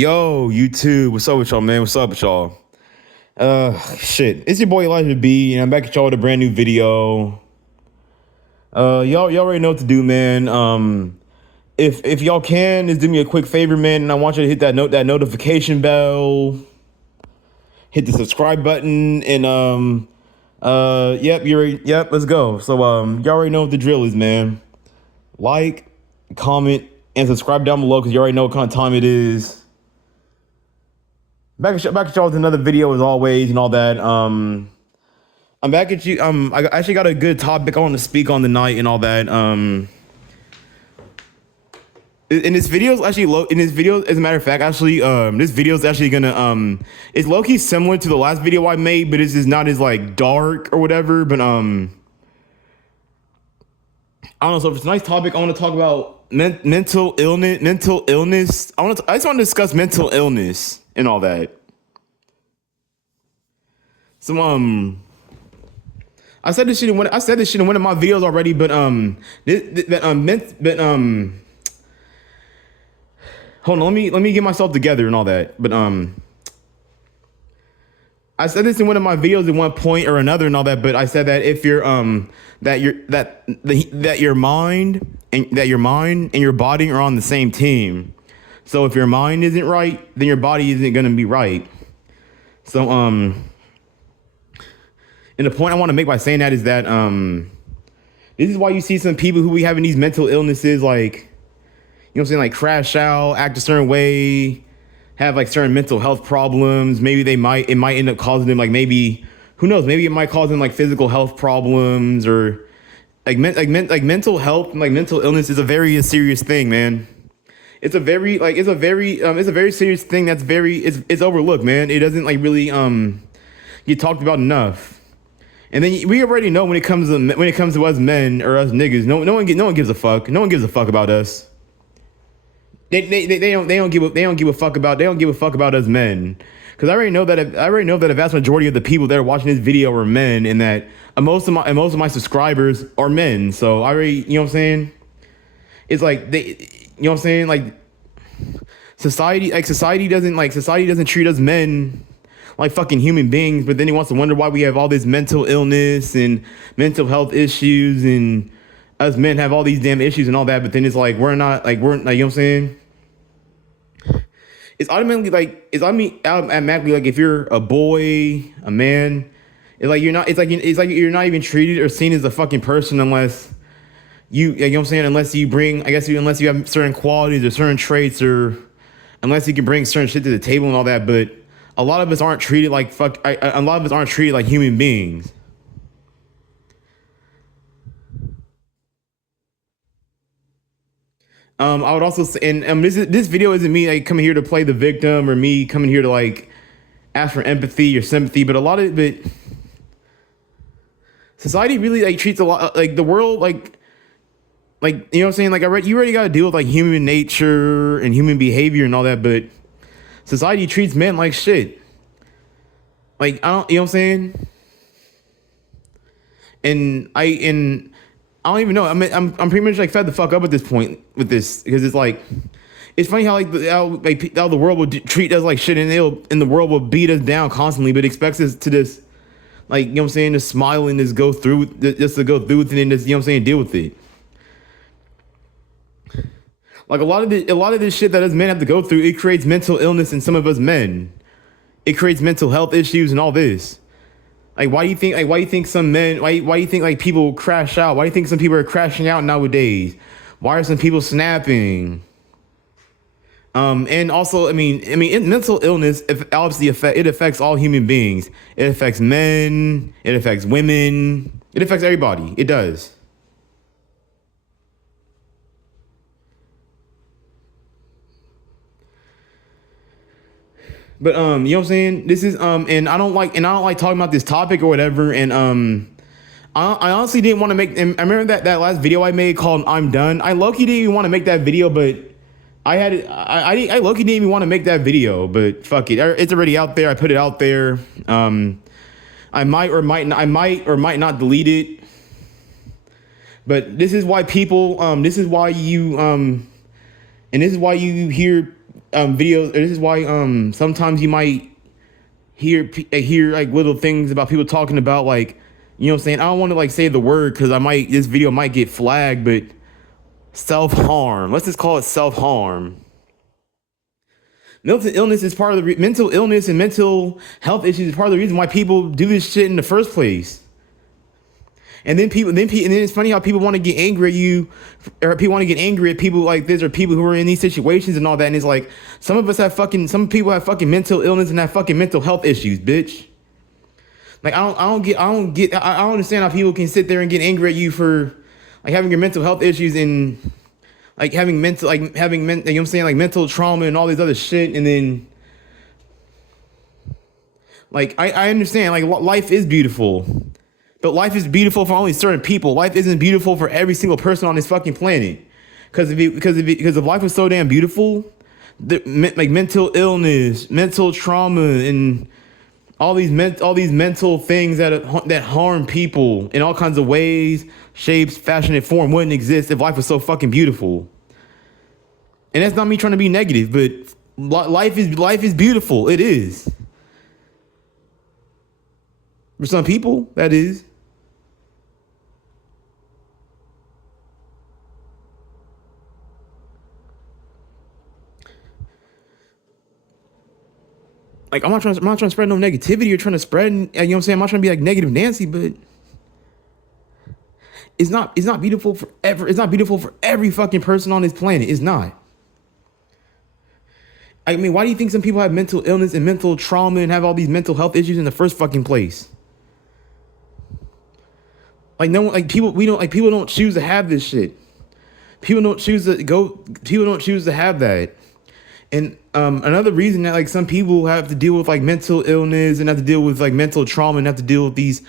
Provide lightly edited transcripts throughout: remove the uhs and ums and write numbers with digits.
Yo, YouTube, what's up with y'all, man? What's up with y'all? Shit, it's your boy Elijah B, and I'm back at y'all with a brand new video. Y'all already know what to do, man. If y'all can, just do me a quick favor, man, and I want you to hit that notification bell, hit the subscribe button, and yep, let's go. So y'all already know what the drill is, man. Like, comment, and subscribe down below because you already know what kind of time it is. Back at y'all with another video as always and all that. I'm back at you. I actually got a good topic I want to speak on tonight and all that. In this video is actually low. In this video, as a matter of fact, actually, this video is actually gonna it's low key similar to the last video I made, but it's just not as like dark or whatever. But I don't know. So for tonight's topic, I want to talk about mental illness. I just want to discuss mental illness and all that. So I said this shit in one of my videos already, but hold on, let me get myself together and all that. But I said this in one of my videos at one point or another and all that, but I said that if you're that your mind and your body are on the same team. So if your mind isn't right, then your body isn't gonna be right. So and the point I want to make by saying that is that this is why you see some people who be having these mental illnesses, like, you know what I'm saying, like crash out, act a certain way, have like certain mental health problems. Maybe it might end up causing them, like, maybe, who knows, maybe it might cause them like physical health problems, or like mental health and like mental illness is a very serious thing, man. It's a very serious thing that's it's overlooked, man. It doesn't like really get talked about enough. And then we already know when it comes to us men or us niggas, no one gives a fuck. No one gives a fuck about us. They don't give a fuck about us men. Because I already know that a vast majority of the people that are watching this video are men, and that most of my subscribers are men. So I already, you know what I'm saying? It's like you know what I'm saying? Like society doesn't treat us men like fucking human beings, but then he wants to wonder why we have all this mental illness and mental health issues, and us men have all these damn issues and all that, but then it's like we're not, you know what I'm saying? It's automatically like if you're a boy, a man, you're not even treated or seen as a fucking person unless you know what I'm saying, unless you have certain qualities or certain traits, or unless you can bring certain shit to the table and all that. But a lot of us aren't treated like human beings. I would also say, and this video isn't me like coming here to play the victim or me coming here to like ask for empathy or sympathy, but society really like treats a lot like the world like you know what I'm saying, like you already got to deal with like human nature and human behavior and all that, but society treats men like shit. Like, you know what I'm saying? And I don't even know. I'm pretty much like fed the fuck up at this point with this, because it's like, it's funny how how the world will treat us like shit, and the world will beat us down constantly, but expects us to just, like, you know what I'm saying, to smile and just go through with it, and just, you know what I'm saying, deal with it. Like a lot of this shit that us men have to go through, it creates mental illness in some of us men. It creates mental health issues and all this. Like, why do you think like people crash out? Why do you think some people are crashing out nowadays? Why are some people snapping? And also, I mean, mental illness, obviously it affects all human beings. It affects men. It affects women. It affects everybody. It does. But you know what I'm saying? This is and I don't like talking about this topic or whatever. And I honestly didn't want to make. And I remember that last video I made called "I'm Done." I low-key didn't even want to make that video, but I low-key didn't even want to make that video. But fuck it, it's already out there. I put it out there. I might or might not delete it. But this is why people. This is why you hear videos. This is why sometimes you might hear like little things about people talking about like, you know what I'm saying? I don't want to like say the word because this video might get flagged, but self-harm. Let's just call it self-harm. Mental illness is part of the mental illness and mental health issues is part of the reason why people do this shit in the first place. And then it's funny how people want to get angry at you, or people want to get angry at people like this, or people who are in these situations and all that. And it's like some people have fucking mental illness and have fucking mental health issues, bitch. Like I don't understand how people can sit there and get angry at you for like having your mental health issues and like having you know what I'm saying, like mental trauma and all this other shit. And then like I understand like life is beautiful. But life is beautiful for only certain people. Life isn't beautiful for every single person on this fucking planet. Because if life was so damn beautiful, like mental illness, mental trauma, and all these mental things that harm people in all kinds of ways, shapes, fashion, and form wouldn't exist if life was so fucking beautiful. And that's not me trying to be negative, but life is beautiful. It is. For some people, that is. Like I'm not trying to spread no negativity or trying to spread, you know what I'm saying? I'm not trying to be like negative Nancy, but it's not beautiful forever. It's not beautiful for every fucking person on this planet. It's not. I mean, why do you think some people have mental illness and mental trauma and have all these mental health issues in the first fucking place? Like no one, like people don't choose to have this shit. People don't choose to have that. And another reason that like some people have to deal with like mental illness and have to deal with like mental trauma and have to deal with these,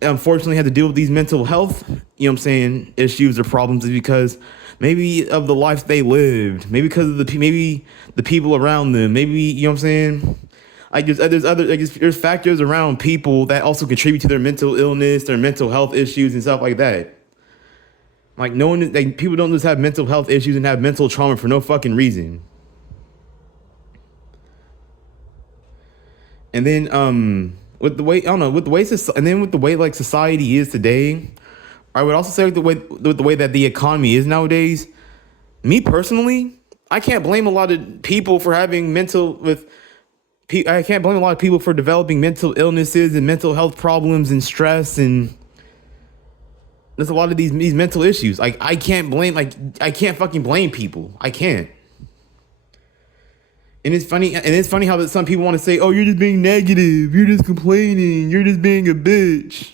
unfortunately have to deal with these mental health, you know what I'm saying, issues or problems is because maybe of the life they lived, maybe because of the people around them, maybe, you know what I'm saying? Like there's factors around people that also contribute to their mental illness, their mental health issues and stuff like that. Like people don't just have mental health issues and have mental trauma for no fucking reason. And then with the way like society is today, I would also say with the way that the economy is nowadays, me personally, I can't blame a lot of people for having I can't blame a lot of people for developing mental illnesses and mental health problems and stress, and there's a lot of these mental issues. Like I can't fucking blame people. I can't. And it's funny how that some people want to say, "Oh, you're just being negative. You're just complaining. You're just being a bitch.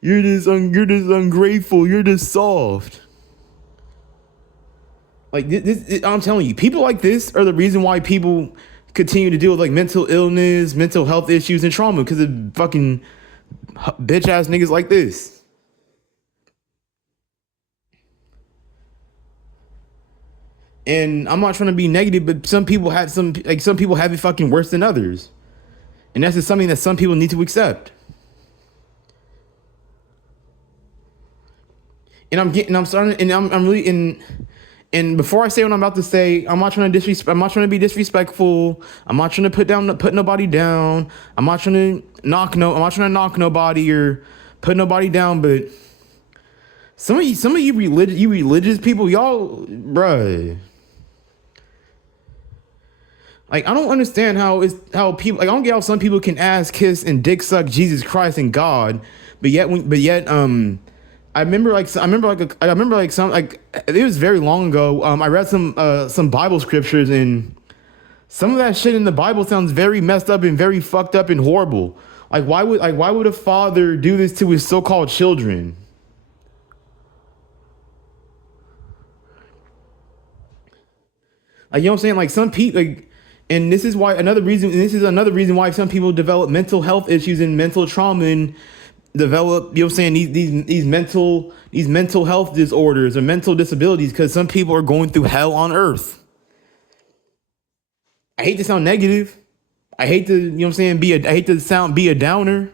You're just ungrateful. You're just soft." Like I'm telling you, people like this are the reason why people continue to deal with like mental illness, mental health issues, and trauma because of fucking bitch ass niggas like this. And I'm not trying to be negative, but some people have it fucking worse than others. And that's just something that some people need to accept. And I'm really in. And before I say what I'm about to say, I'm not trying to be disrespectful. I'm not trying to put nobody down. I'm not trying to knock nobody or put nobody down. But some of you religious people, y'all, bruh. Like I don't understand how people, like I don't get how some people can ass kiss and dick suck Jesus Christ and God, but yet I remember it was very long ago. I read some Bible scriptures, and some of that shit in the Bible sounds very messed up and very fucked up and horrible. Like why would a father do this to his so-called children? Like you know what I'm saying? Like some people like, and this is another reason why some people develop mental health issues and mental trauma and develop, you know what I'm saying, these mental health disorders or mental disabilities, because some people are going through hell on earth. I hate to sound negative. I hate to, you know what I'm saying, be a downer,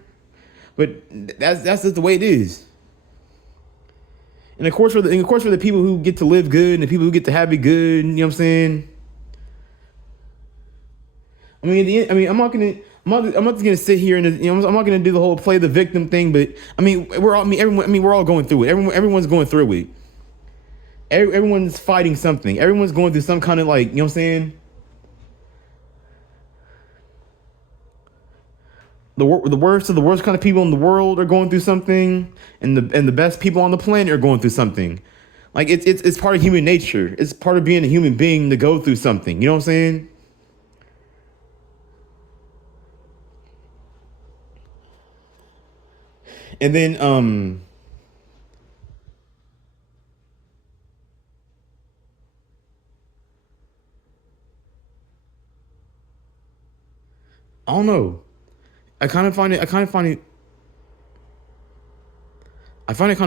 but that's just the way it is. And of course for the people who get to live good and the people who get to have it good, you know what I'm saying, I mean, at the end, I mean, I'm not just gonna sit here and I'm not gonna do the whole play the victim thing. But I mean, we're all going through it. Everyone's going through it. Everyone's fighting something. Everyone's going through some kind of like, you know what I'm saying? The worst kind of people in the world are going through something, and the best people on the planet are going through something. Like it's part of human nature. It's part of being a human being to go through something. You know what I'm saying? And then I don't know. I find it kind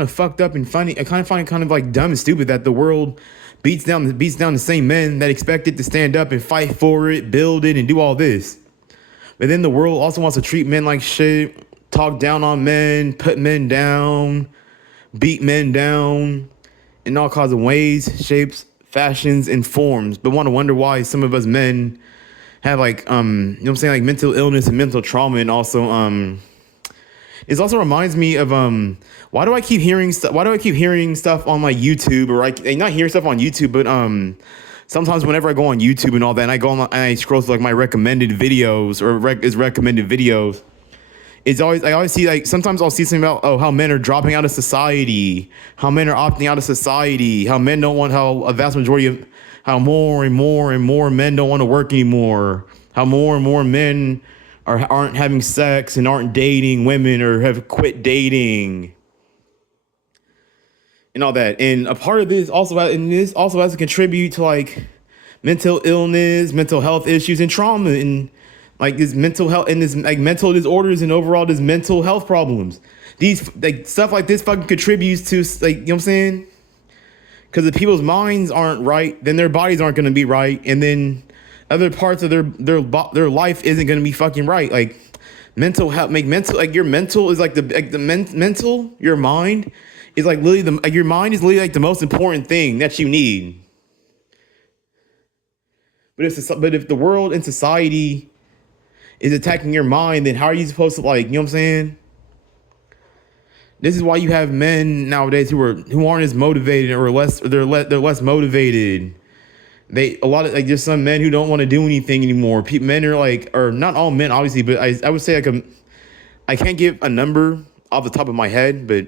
of fucked up and funny. I kind of find it kind of like dumb and stupid that the world beats down the same men that expect it to stand up and fight for it, build it, and do all this. But then the world also wants to treat men like shit, talk down on men, put men down, beat men down in all kinds of ways, shapes, fashions, and forms. But want to wonder why some of us men have like you know what I'm saying, like mental illness and mental trauma, and also it also reminds me of why do I keep hearing stuff on like YouTube, or not hearing stuff on YouTube, but sometimes whenever I go on YouTube and all that, and I go on and I scroll through like my recommended videos or recommended videos, I always see, like, sometimes I'll see something about, oh, how men are dropping out of society, how men are opting out of society, how men don't want, how a vast majority of, how more and more and more men don't want to work anymore, how more and more men aren't having sex and aren't dating women or have quit dating and all that. And a part of this also has to contribute to like mental illness, mental health issues, and trauma, and like this mental health and this like mental disorders and overall this mental health problems. These like stuff like this fucking contributes to, like, you know what I'm saying? Because if people's minds aren't right, then their bodies aren't going to be right, and then other parts of their life isn't going to be fucking right. Like mental health, like your mental is like mental, your mind is like literally your mind is literally like the most important thing that you need. But if the world and society is attacking your mind, then how are you supposed to, like, you know what I'm saying? This is why you have men nowadays who aren't as motivated, or they're less motivated. A lot of, like, there's some men who don't want to do anything anymore. Men are like, or not all men obviously, but I would say like I can't give a number off the top of my head, but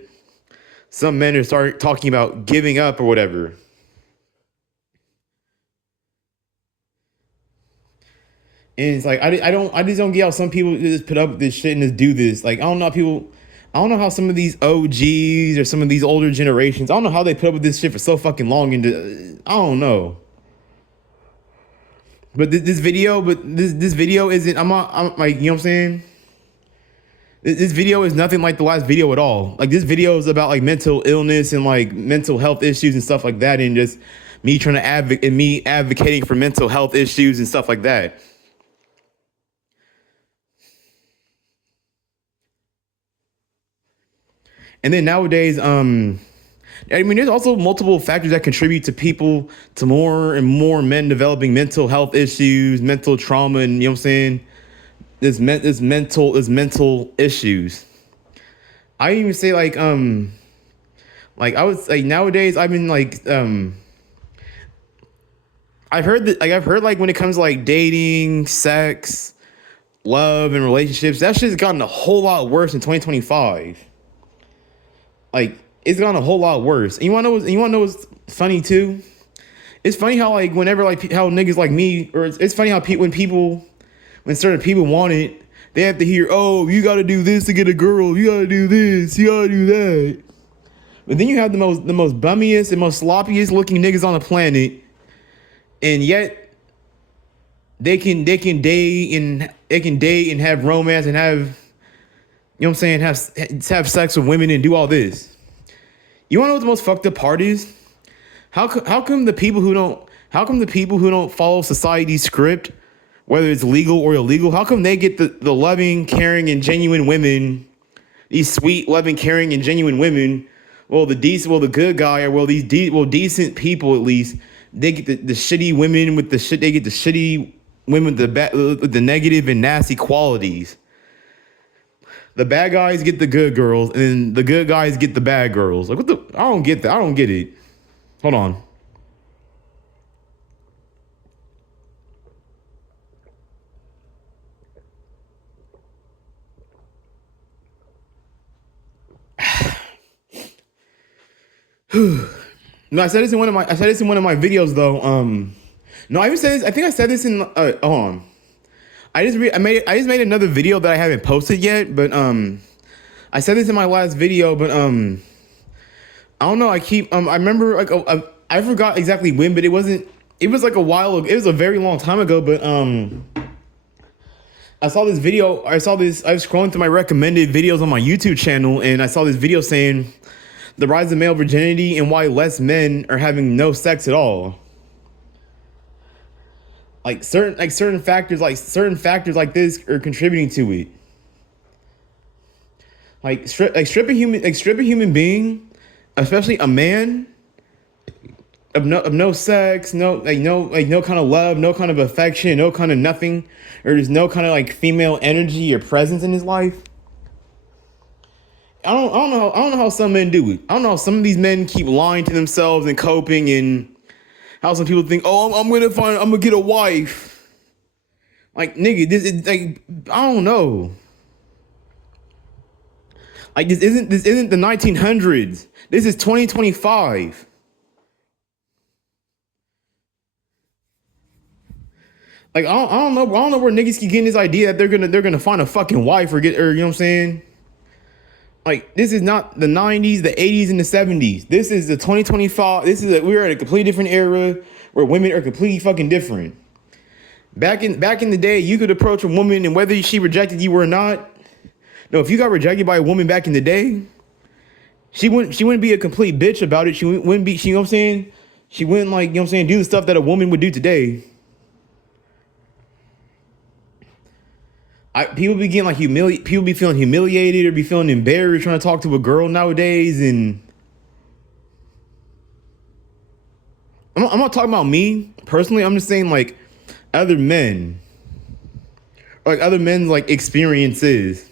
some men are start talking about giving up or whatever. And it's like I just don't get how some people just put up with this shit and just do this. Like, I don't know how some of these OGs or some of these older generations, I don't know how they put up with this shit for so fucking long, and I don't know. But this video isn't. I'm like, you know what I'm saying? This video is nothing like the last video at all. Like, this video is about like mental illness and like mental health issues and stuff like that, and just me trying to advocating for mental health issues and stuff like that. And then nowadays, I mean, there's also multiple factors that contribute to more and more men developing mental health issues, mental trauma, and, you know what I'm saying? This mental issues. I even say like I was like, nowadays I've been like I've heard like when it comes to like dating, sex, love, and relationships, that shit's gotten a whole lot worse in 2025. Like, it's gotten a whole lot worse. And you wanna know what's funny too? It's funny how, like, whenever, like, how niggas like me, or it's funny how when certain people want it, they have to hear, oh, you gotta do this to get a girl, you gotta do this, you gotta do that. But then you have the most bummiest and most sloppiest looking niggas on the planet, and yet they can date and have romance and have, you know what I'm saying, have sex with women and do all this. You wanna know what the most fucked up part is? How come the people who don't follow society's script, whether it's legal or illegal, how come they get the loving, caring, and genuine women, these sweet, loving, caring, and genuine women? The good guy, or decent people at least, they get the shitty women with the shit. They get the shitty women with the negative and nasty qualities. The bad guys get the good girls, and then the good guys get the bad girls. Like, what the? I don't get that. I don't get it. Hold on. No, I said this in one of my videos though. No, I even said this. I think I said this in. Hold on. I just made another video that I haven't posted yet, but I said this in my last video, but I don't know. I remember like I forgot exactly when, but it wasn't. It was like a while ago. It was a very long time ago, but I saw this video. I was scrolling through my recommended videos on my YouTube channel, and I saw this video saying the rise of male virginity and why less men are having no sex at all. Certain factors like this are contributing to it. Strip a human being, especially a man, of no sex, no kind of love, no kind of affection, no kind of nothing, or there's no kind of like female energy or presence in his life. I don't know how some men do it. I don't know how some of these men keep lying to themselves and coping, and how some people think, oh, I'm gonna get a wife. Like, nigga, this is like, I don't know. Like, this isn't the 1900s. This is 2025. Like, I don't know where niggas keep getting this idea that they're gonna find a fucking wife or you know what I'm saying? Like, this is not the 90s, the 80s, and the 70s. This is the 2025. We're at a completely different era where women are completely fucking different. Back in the day, you could approach a woman and whether she rejected you or not. No, if you got rejected by a woman back in the day, she wouldn't be a complete bitch about it. She wouldn't be, you know what I'm saying? She wouldn't, like, you know what I'm saying, do the stuff that a woman would do today. People be getting like people be feeling humiliated or be feeling embarrassed trying to talk to a girl nowadays, and I'm not talking about me personally. I'm just saying like other men, or like other men's like experiences.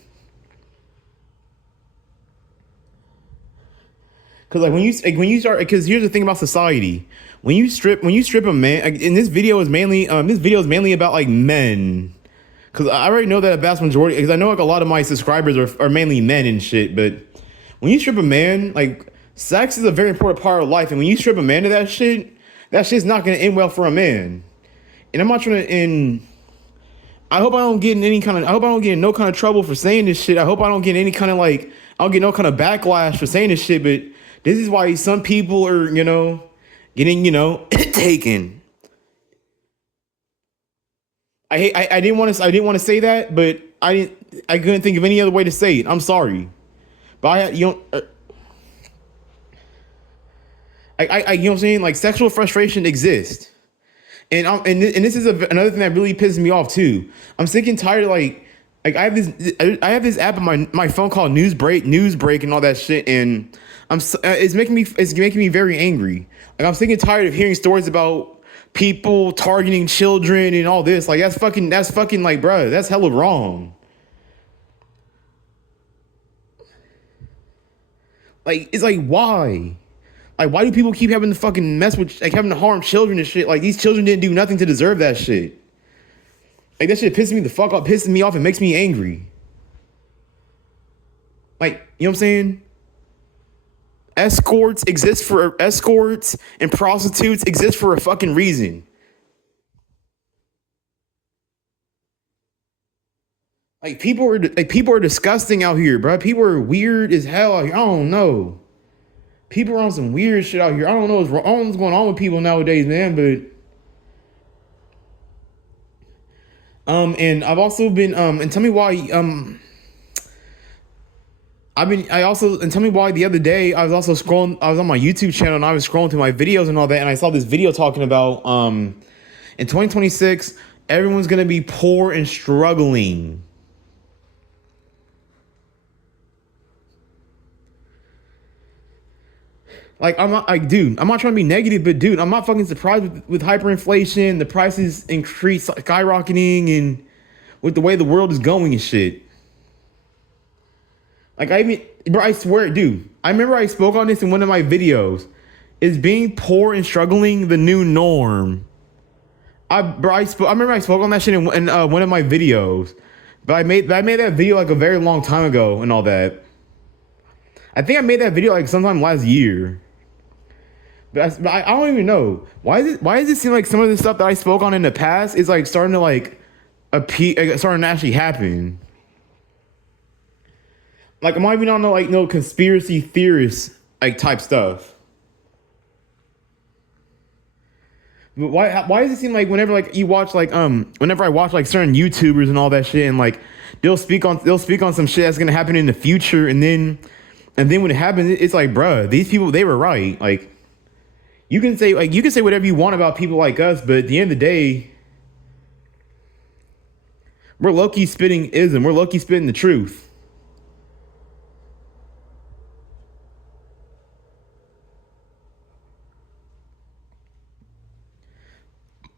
Because like when you start, because here's the thing about society: when you strip a man, and this video is mainly about like men. Because I already know that a vast majority, because I know like a lot of my subscribers are mainly men and shit, but when you strip a man, like, sex is a very important part of life, and when you strip a man to that shit's not going to end well for a man. And I'm not trying to, I hope I don't get in no kind of trouble for saying this shit. I hope I don't get any kind of like, I don't get no kind of backlash for saying this shit, but this is why some people are, you know, getting, you know, taken. I didn't want to say that, but I couldn't think of any other way to say it. I'm sorry, but you know what I'm saying? Like, sexual frustration exists, and this is another thing that really pisses me off too. I'm sick and tired of like I have this app on my phone called Newsbreak and all that shit, and it's making me very angry. Like, I'm sick and tired of hearing stories about people targeting children and all this. Like, that's fucking like, bro, that's hella wrong. Like, it's like, why? Like, why do people keep having to fucking mess with, like, having to harm children and shit? Like, these children didn't do nothing to deserve that shit. Like, that shit pisses me the fuck off, pisses me off, and makes me angry. Like, you know what I'm saying? Escorts and prostitutes exist for a fucking reason. Like, people are disgusting out here, bro. People are weird as hell out here. I don't know. People are on some weird shit out here. I don't know what's going on with people nowadays, man. But and I've also been and tell me why and tell me why the other day I was on my YouTube channel and I was scrolling through my videos and all that, and I saw this video talking about in 2026 everyone's gonna be poor and struggling. Like I'm not like, dude, I'm not trying to be negative, but dude, I'm not fucking surprised with hyperinflation, the prices increase skyrocketing, and with the way the world is going and shit. Like I mean, bro, I swear, dude. I remember I spoke on this in one of my videos. Is being poor and struggling the new norm? I remember I spoke on that shit in one of my videos, but I made that video like a very long time ago and all that. I think I made that video like sometime last year. But I don't even know why does it seem like some of the stuff that I spoke on in the past is like starting to like starting to actually happen. Like I'm not even on no conspiracy theorist like type stuff. But why does it seem like whenever like you watch like whenever I watch like certain YouTubers and all that shit and like they'll speak on some shit that's gonna happen in the future and then when it happens it's like, bruh, these people, they were right. Like you can say whatever you want about people like us, but at the end of the day, we're low-key spitting ism. We're low-key spitting the truth.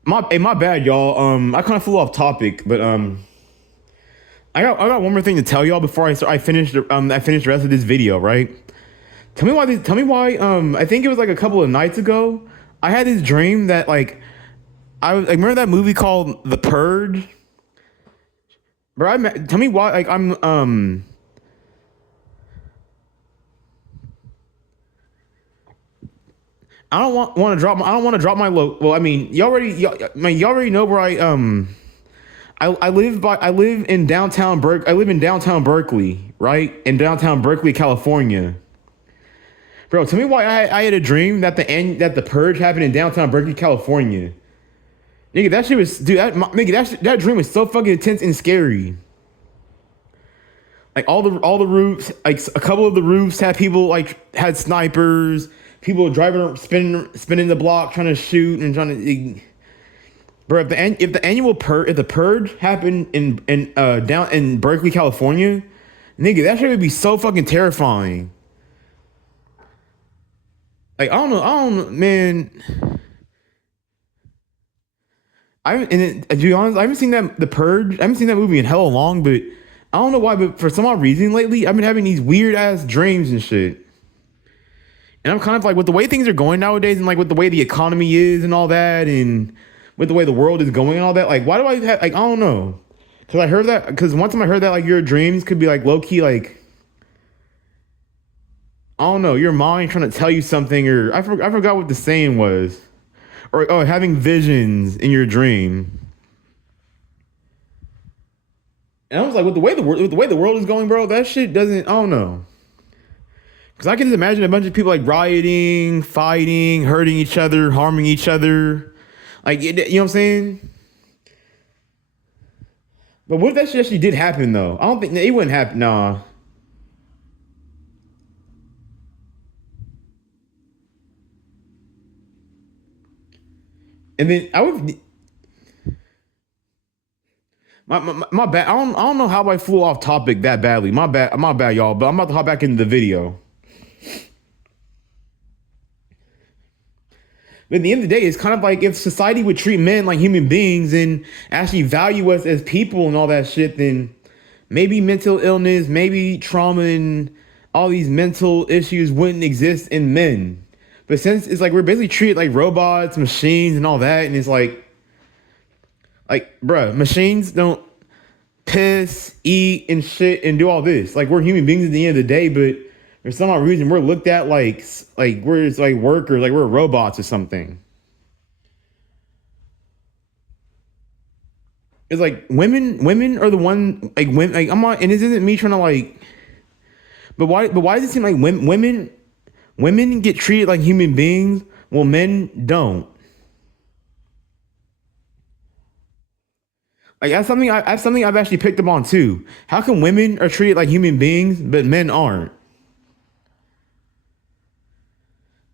My bad, y'all. I kind of flew off topic, but I got one more thing to tell y'all before I finish the rest of this video, right? Tell me why. I think it was like a couple of nights ago. I had this dream that like I remember that movie called The Purge. Bro, tell me why. Like I don't want to drop my. I don't want to drop my low. Well, I mean, y'all already know where I live in downtown Berkeley, right? In downtown Berkeley, California. Bro, tell me why I had a dream that the purge happened in downtown Berkeley, California. Nigga, that shit was, dude. That dream was so fucking intense and scary. Like all the roofs, like a couple of the roofs had people like had snipers. People driving, spinning the block, trying to shoot and trying to. Bro, if the purge happened in down in Berkeley, California, nigga, that shit would be so fucking terrifying. Like I don't know, man. To be honest, I haven't seen the purge. I haven't seen that movie in hella long, but I don't know why. But for some odd reason lately, I've been having these weird ass dreams and shit. And I'm kind of like, with the way things are going nowadays, and like with the way the economy is and all that, and with the way the world is going and all that, like, why do I have, like, I don't know. Because one time I heard that, like, your dreams could be, like, low-key, like, I don't know, your mind trying to tell you something, or I forgot what the saying was. Or, oh, having visions in your dream. And I was like, with the way the world is going, bro, that shit doesn't, I don't know. Because I can just imagine a bunch of people like rioting, fighting, hurting each other, harming each other. Like, you know what I'm saying? But what if that shit actually did happen, though? I don't think it wouldn't happen. Nah. And then I would. My bad. I don't know how I flew off topic that badly. My bad, y'all. But I'm about to hop back into the video. But at the end of the day, it's kind of like if society would treat men like human beings and actually value us as people and all that shit, then maybe mental illness, maybe trauma and all these mental issues wouldn't exist in men. But since it's like we're basically treated like robots, machines, and all that, and it's like, bruh, machines don't piss, eat, and shit, and do all this. Like, we're human beings at the end of the day, but for some odd reason, we're looked at like we're just like workers, like we're robots or something. It's like women are the one, like women. Like I'm not, and this isn't me trying to like. But why does it seem like women get treated like human beings while men don't? Like that's something I've actually picked up on too. How come women are treated like human beings but men aren't?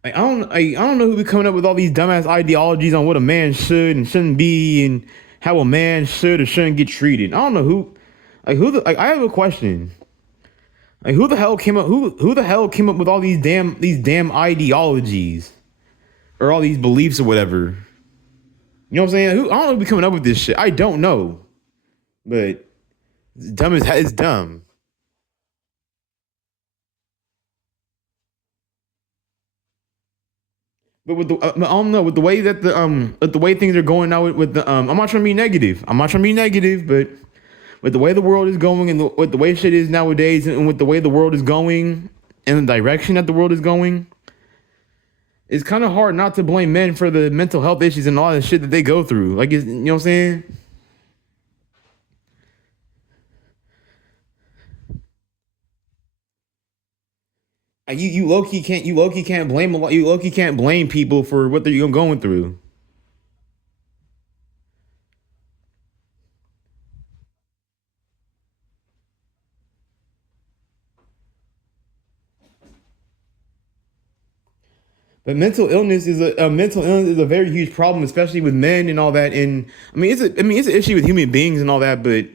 Like, I don't know who be coming up with all these dumbass ideologies on what a man should and shouldn't be and how a man should or shouldn't get treated. I don't know who, like I have a question. Like who the hell came up with all these damn ideologies or all these beliefs or whatever? You know what I'm saying? I don't know who be coming up with this shit. I don't know. But it's dumb. But I don't know, with the way that with the way things are going now with the I'm not trying to be negative. I'm not trying to be negative, but with the way the world is going and with the way shit is nowadays and with the way the world is going and the direction that the world is going, it's kind of hard not to blame men for the mental health issues and all the shit that they go through. Like, you know what I'm saying? You low key can't blame a lot. You low key can't blame people for what they're going through. But mental illness is a very huge problem, especially with men and all that. And I mean it's an issue with human beings and all that. But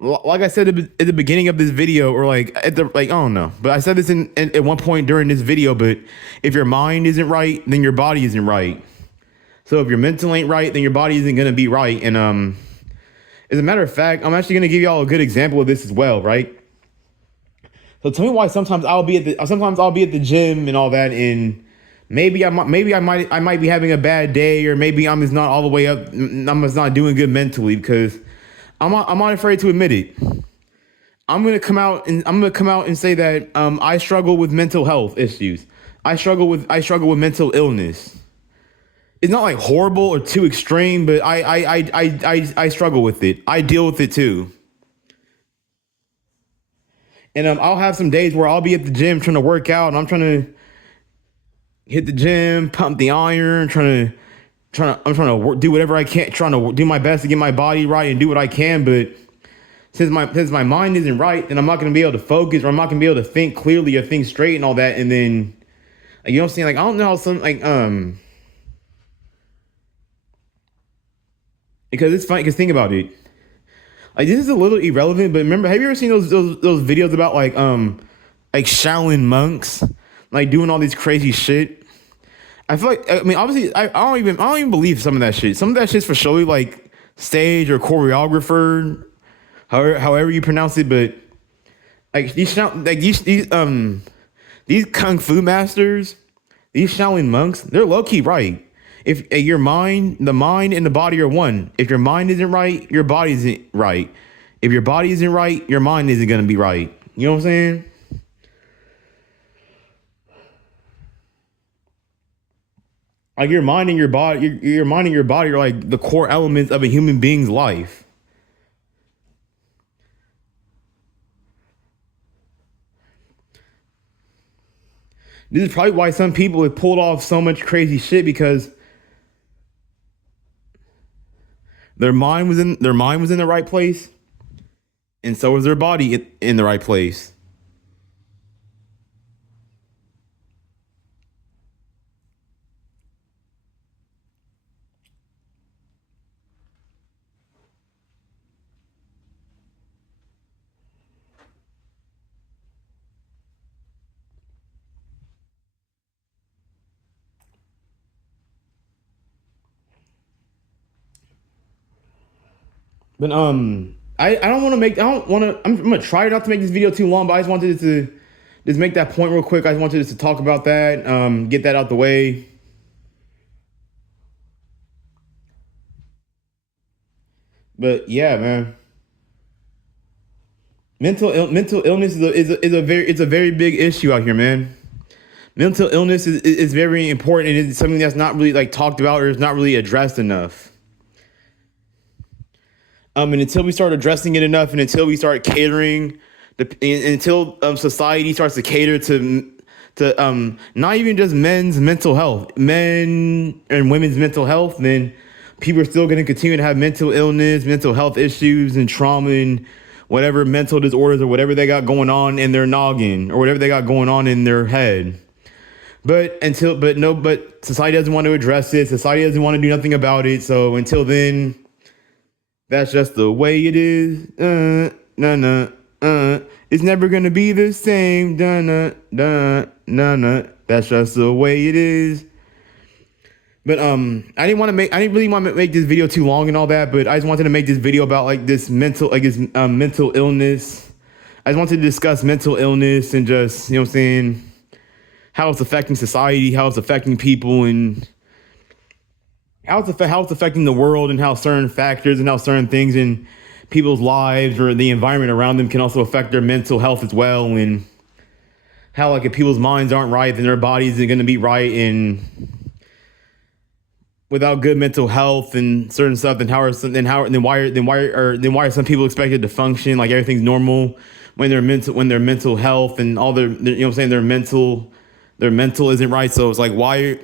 like I said at the beginning of this video, or like at the like I don't know, but I said this at one point during this video. But if your mind isn't right, then your body isn't right. So if your mental ain't right, then your body isn't gonna be right. And as a matter of fact, I'm actually gonna give y'all a good example of this as well, right? So tell me why sometimes I'll be at the gym and all that, and maybe I might be having a bad day, or maybe I'm just not all the way up. I'm just not doing good mentally because I'm not afraid to admit it. I'm gonna come out and say that I struggle with mental health issues. I struggle with mental illness. It's not like horrible or too extreme, but I struggle with it. I deal with it too. And I'll have some days where I'll be at the gym trying to work out, and I'm trying to hit the gym, pump the iron, I'm trying to do whatever I can, trying to do my best to get my body right and do what I can. But since my mind isn't right, then I'm not going to be able to focus, or I'm not going to be able to think clearly or think straight and all that. And then, you know what I'm saying? Like, I don't know how because it's funny. Because think about it. Like, this is a little irrelevant, but remember, have you ever seen those videos about like Shaolin monks, like doing all these crazy shit? I feel like, I mean, obviously, I don't even believe some of that shit. Some of that shit's for surely like stage or choreographer, however you pronounce it. But like these kung fu masters, these Shaolin monks, they're low key right. If the mind and the body are one. If your mind isn't right, your body isn't right. If your body isn't right, your mind isn't gonna be right. You know what I'm saying? Like your mind and your body are like the core elements of a human being's life. This is probably why some people have pulled off so much crazy shit, because their mind was in the right place, and so was their body in the right place. But I'm gonna try not to make this video too long, but I just wanted to just make that point real quick. I just wanted us to talk about that, get that out the way. But yeah, man, mental illness is a very big issue out here, man. Mental illness is very important, and it's something that's not really like talked about, or is not really addressed enough. And until we start addressing it enough, and until we start catering, until society starts to cater to not even just men's mental health, men and women's mental health, then people are still going to continue to have mental illness, mental health issues, and trauma, and whatever mental disorders or whatever they got going on in their noggin, or whatever they got going on in their head. But society doesn't want to address it. Society doesn't want to do nothing about it. So until then, that's just the way it is. No, no. It's never gonna be the same. Dun dun dun. That's just the way it is. But I didn't really want to make this video too long and all that, but I just wanted to make this video about like this mental illness. I just wanted to discuss mental illness and just, what I'm saying, how it's affecting society, how it's affecting people, and how it's affecting the world, and how certain factors and how certain things in people's lives or the environment around them can also affect their mental health as well, and how like if people's minds aren't right, then their bodies isn't going to be right, and without good mental health and certain stuff, then why are some people expected to function like everything's normal when their mental health and all their mental isn't right? So it's like why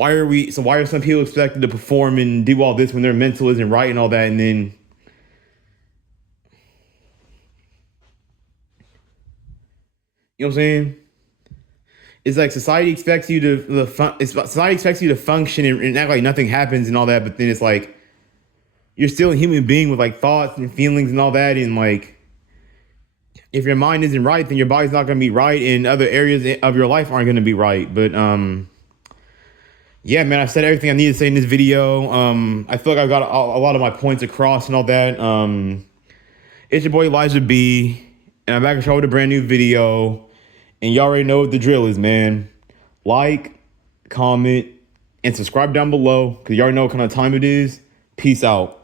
are some people expected to perform and do all this when their mental isn't right and all that, and then you know what I'm saying? It's like society expects you to function and act like nothing happens and all that, but then it's like you're still a human being with like thoughts and feelings and all that, and like if your mind isn't right, then your body's not going to be right, and other areas of your life aren't going to be right. But yeah, man, I've said everything I need to say in this video. I feel like I've got a lot of my points across and all that. It's your boy Elijah B, and I'm back to show with a brand new video. And y'all already know what the drill is, man. Like, comment, and subscribe down below, because you already know what kind of time it is. Peace out.